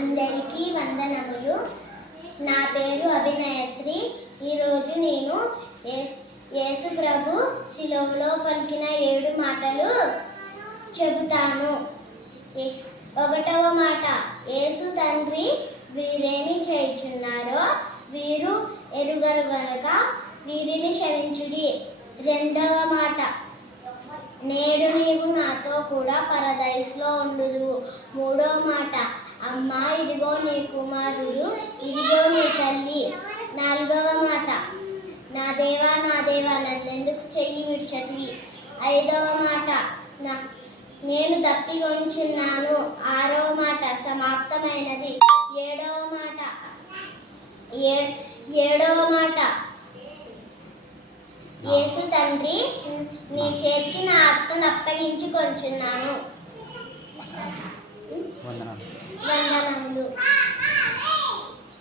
అందరికీ వందనములు. నా పేరు అభినయశ్రీ. ఈరోజు నేను యేసు ప్రభు శిలువలో పలికిన 7 మాటలు చెబుతాను. 1వ మాట, యేసు తండ్రి వీరేమి చేయుచున్నారో వీరు ఎరుగరు గనుక వీరిని క్షమించుడి. 2వ మాట, నేడు నీవు నాతో కూడా పరదైస్లో ఉండుదువు. 3వ మాట, అమ్మా ఇదిగో నీ కుమారుడు, ఇదిగో నీ తల్లి. 4వ మాట, నా దేవా నన్నెందుకు చెయ్యి విడిచతివి. 5వ మాట, నేను తప్పికొంచున్నాను. 6వ మాట, సమాప్తమైనది. 7వ మాట, యేసు తండ్రి నీ చేతికి నా ఆత్మను అప్పగించుకొంచున్నాను. వందనములు.